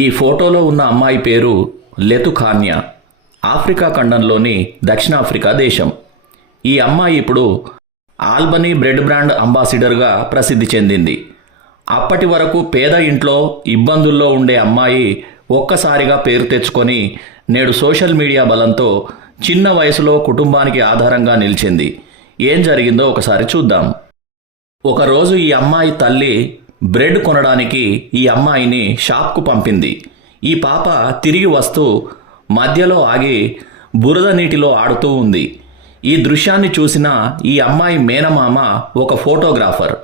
ఈ ఫోటోలో ఉన్న అమ్మాయి పేరు లెతుఖాన్యా. ఆఫ్రికా ఖండంలోని దక్షిణాఫ్రికా దేశం. ఈ అమ్మాయి ఇప్పుడు ఆల్బనీ బ్రెడ్ బ్రాండ్ అంబాసిడర్గా ప్రసిద్ధి చెందింది. అప్పటి వరకు పేద ఇంట్లో ఇబ్బందుల్లో ఉండే అమ్మాయి ఒక్కసారిగా పేరు తెచ్చుకొని నేడు సోషల్ మీడియా బలంతో చిన్న వయసులో కుటుంబానికి ఆధారంగా నిలిచింది. ఏం జరిగిందో ఒకసారి చూద్దాం. ఒకరోజు ఈ అమ్మాయి తల్లి బ్రెడ్ కొనడానికి ఈ అమ్మాయిని షాప్కు పంపింది. ఈ పాప తిరిగి వస్తూ మధ్యలో ఆగి బురద నీటిలో ఆడుతూ ఉంది. ఈ దృశ్యాన్ని చూసిన ఈ అమ్మాయి మేనమామ ఒక ఫోటోగ్రాఫర్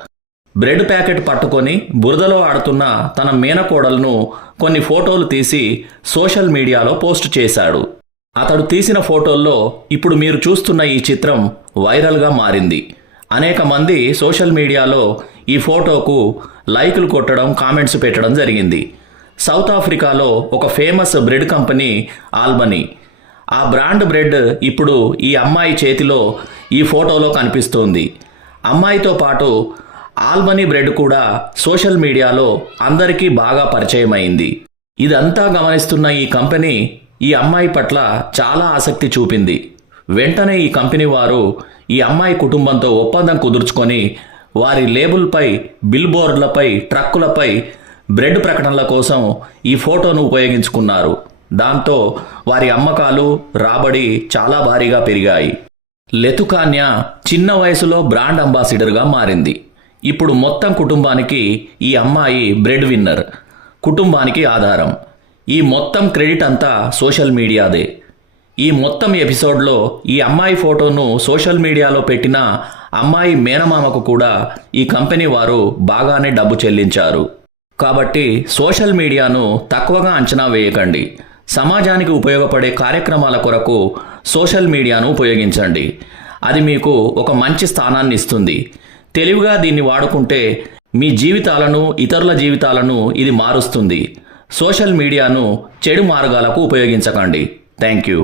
బ్రెడ్ ప్యాకెట్ పట్టుకొని బురదలో ఆడుతున్న తన మేనకోడలను కొన్ని ఫోటోలు తీసి సోషల్ మీడియాలో పోస్ట్ చేశాడు. అతడు తీసిన ఫోటోల్లో ఇప్పుడు మీరు చూస్తున్న ఈ చిత్రం వైరల్గా మారింది. అనేక మంది సోషల్ మీడియాలో ఈ ఫోటోకు లైకులు కొట్టడం, కామెంట్స్ పెట్టడం జరిగింది. సౌత్ ఆఫ్రికాలో ఒక ఫేమస్ బ్రెడ్ కంపెనీ ఆల్బనీ. ఆ బ్రాండ్ బ్రెడ్ ఇప్పుడు ఈ అమ్మాయి చేతిలో ఈ ఫోటోలో కనిపిస్తోంది. అమ్మాయితో పాటు ఆల్బనీ బ్రెడ్ కూడా సోషల్ మీడియాలో అందరికీ బాగా పరిచయమైంది. ఇదంతా గమనిస్తున్న ఈ కంపెనీ ఈ అమ్మాయి పట్ల చాలా ఆసక్తి చూపింది. వెంటనే ఈ కంపెనీ వారు ఈ అమ్మాయి కుటుంబంతో ఒప్పందం కుదుర్చుకొని వారి లేబుల్పై, బిల్ బోర్డులపై, ట్రక్కులపై బ్రెడ్ ప్రకటనల కోసం ఈ ఫోటోను ఉపయోగించుకున్నారు. దాంతో వారి అమ్మకాలు, రాబడి చాలా భారీగా పెరిగాయి. లెతుఖాన్యా చిన్న వయసులో బ్రాండ్ అంబాసిడర్గా మారింది. ఇప్పుడు మొత్తం కుటుంబానికి ఈ అమ్మాయి బ్రెడ్ విన్నర్, కుటుంబానికి ఆధారం. ఈ మొత్తం క్రెడిట్ అంతా సోషల్ మీడియాదే. ఈ మొత్తం ఎపిసోడ్లో ఈ అమ్మాయి ఫోటోను సోషల్ మీడియాలో పెట్టిన అమ్మాయి మేనమామకు కూడా ఈ కంపెనీ వారు బాగానే డబ్బు చెల్లించారు. కాబట్టి సోషల్ మీడియాను తక్కువగా అంచనా వేయకండి. సమాజానికి ఉపయోగపడే కార్యక్రమాల కొరకు సోషల్ మీడియాను ఉపయోగించండి. అది మీకు ఒక మంచి స్థానాన్ని ఇస్తుంది. తెలివిగా దీన్ని వాడుకుంటే మీ జీవితాలను, ఇతరుల జీవితాలను ఇది మారుస్తుంది. సోషల్ మీడియాను చెడు మార్గాలకు ఉపయోగించకండి. Thank you.